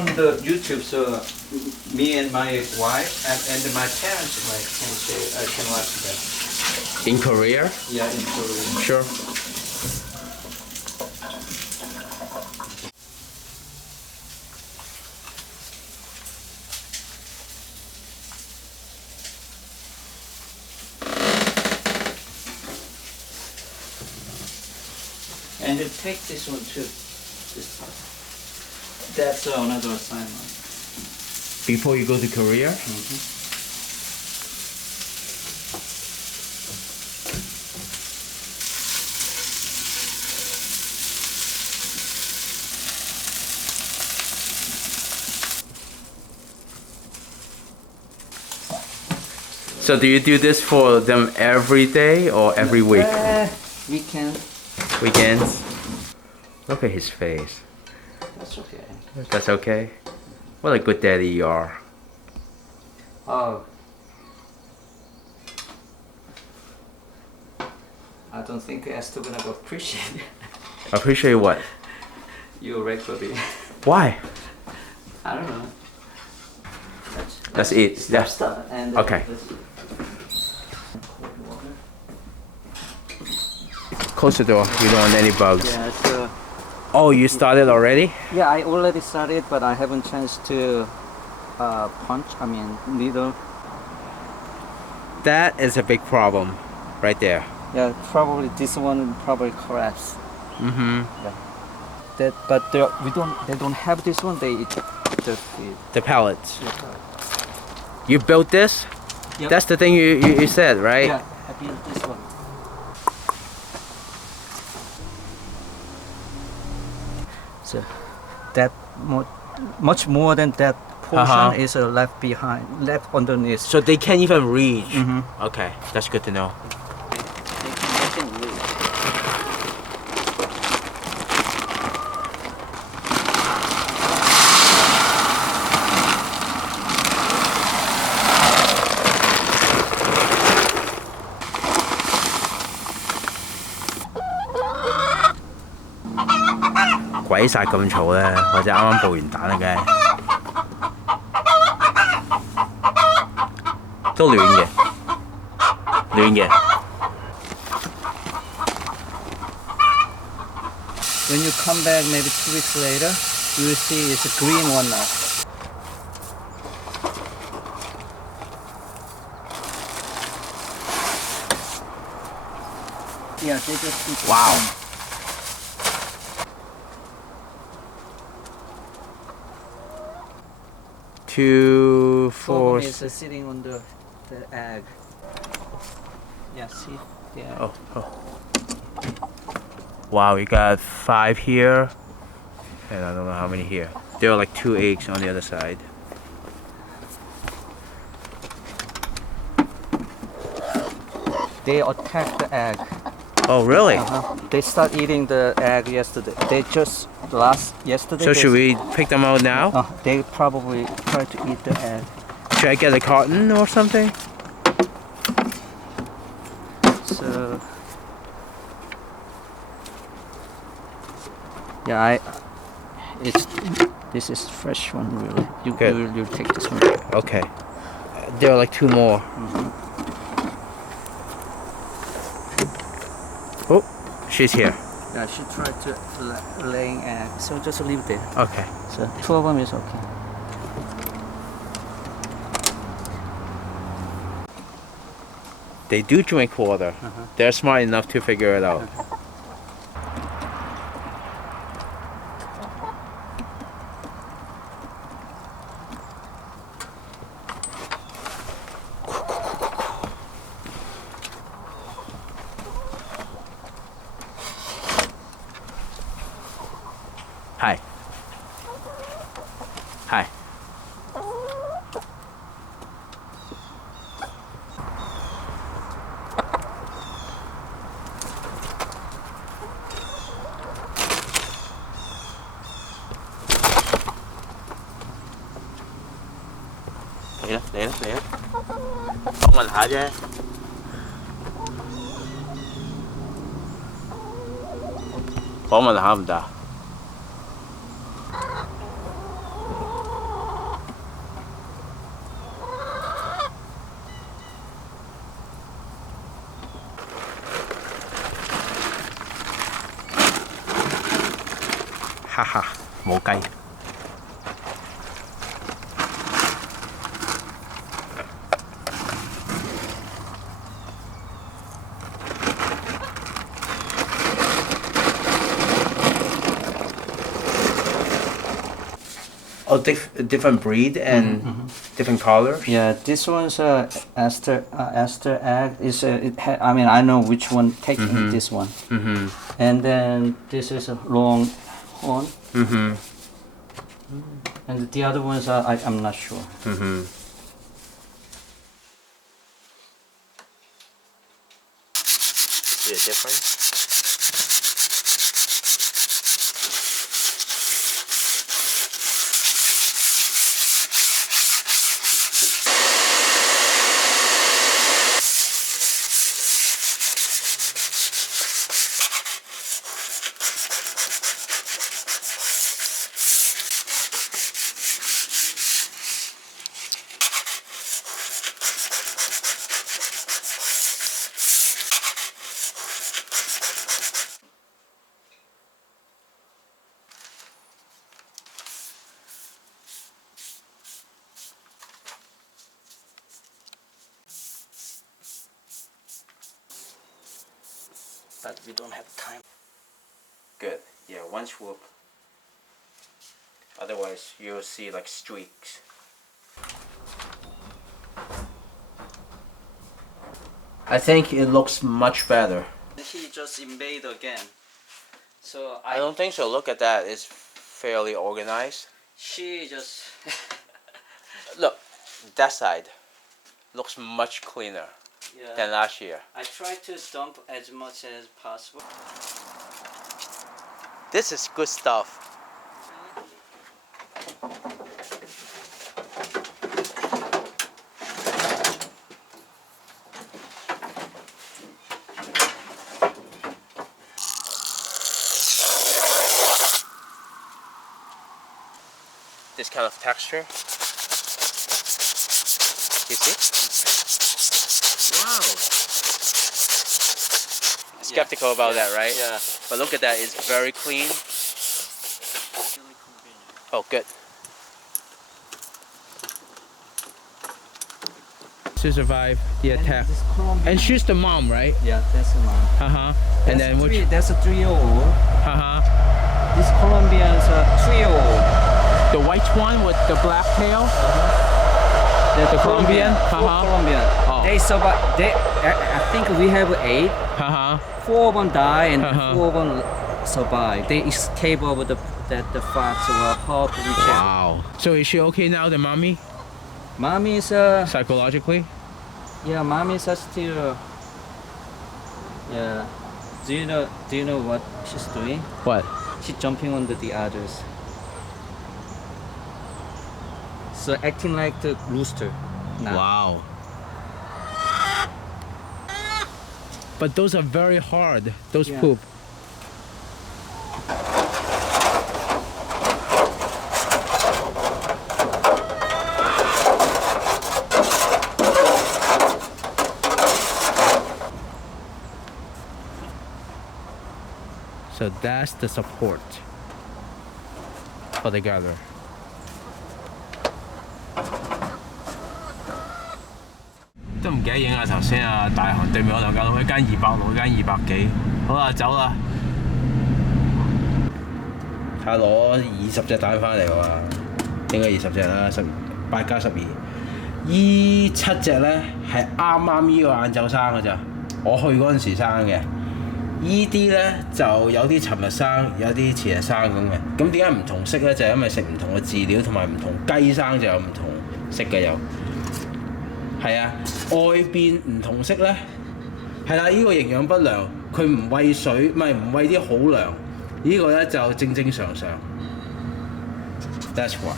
on the YouTube, so me and my wife and my parents like can watch that. In Korea? Yeah, in Korea. Sure. And you take this one too. That's another assignment. Before you go to Korea? So do you do this for them every day or every week? Weekend. Weekends? Look at his face. That's okay. That's okay? What a good daddy you are. Oh. I don't think Esther gonna appreciate it. Appreciate what? You recording. Why? I don't know. That's it. Yeah. Stop. And Okay. Close the door. You don't want any bugs. Yeah, so Oh, you started already? yeah, I already started, but I haven't chance to needle. That is a big problem right there. Yeah, probably this one probably collapse. Mm-hmm. Yeah. But they don't have this one. They just feed. The pallets. You built this? Yep. That's the thing you said, right? Yeah, I built this one. So that much more than that portion is left behind, left underneath. So they can't even reach. Mm-hmm. Okay, that's good to know. They can reach.鬼殺咁嘈咧，或者啱啱爆完蛋啊，梗係都暖嘅，暖嘅。When you come back maybe 2 weeks later, you will see it's a green one now. Yeah, they just keep Wow. going. 2, 4. Is sitting on the egg. Yeah, see? Yeah. Oh. Wow, you got 5 here, and I don't know how many here. There are like 2 eggs on the other side. They attack the egg. Oh, really? They start eating the egg yesterday. They just yesterday. So should we pick them out now? They probably try to eat the egg. Should I get a carton or something? So yeah, this is fresh one really. You take this one. Okay. There are like 2 more. Oh, she's here. Yeah, she tried to laying egg. So just leave there. Okay. So 2 of them is okay. They do drink water. They're smart enough to figure it out. Hi. Hi. Để đó. Không mình thả chứ. Có mình thả không ta? 哈哈，冇雞。Oh, different breed and different colors. Yeah, this one's Aster egg. I mean, I know which one taking this one. And then this is a long horn. And the other ones I'm not sure. See the difference? But we don't have time. Good. Yeah, one swoop. Otherwise, you'll see like streaks. I think it looks much better. He just invade again. So I don't think so. Look at that. It's fairly organized. She just Look, that side looks much cleaner than last year. I try to dump as much as possible. This is good stuff. This kind of texture. You see? Wow. Skeptical about that, right? Yeah. But look at that, it's very clean. Oh, good. To survive the attack. And she's the mom, right? Yeah, that's the mom. And then which? That's a 3-year-old. This Colombian's a 2-year-old. The white one with the black tail. The Colombian? Colombian. Oh. They survive. I think we have 8. 4 of them die and 4 of them survive. They escape over the fox were hard to reach out. Wow. So is she okay now, the mommy? Mommy is Psychologically? yeah, mommy is still yeah. Do you know what she's doing? What? She's jumping on the others. So acting like the rooster now. Wow. But those are very hard, those poop. So that's the support for the gather. 都唔記得影啊！頭先啊，大韓對面嗰兩間屋，一間200六，一間200幾。好啦，走啦！睇下攞20隻蛋翻嚟喎，應該20隻啦，8加12。依7隻咧係啱啱依個晏晝生嘅咋，我去嗰陣時生嘅。依啲咧就有啲尋日生，有啲前日生咁嘅。咁點解唔同色咧？就係因為食唔同嘅飼料，同埋唔同雞生就有唔同色嘅有。係啊，外邊唔同色咧，係啦，呢個營養不良，佢唔餵水，唔係唔餵啲好糧，呢個咧就正常常。That's why。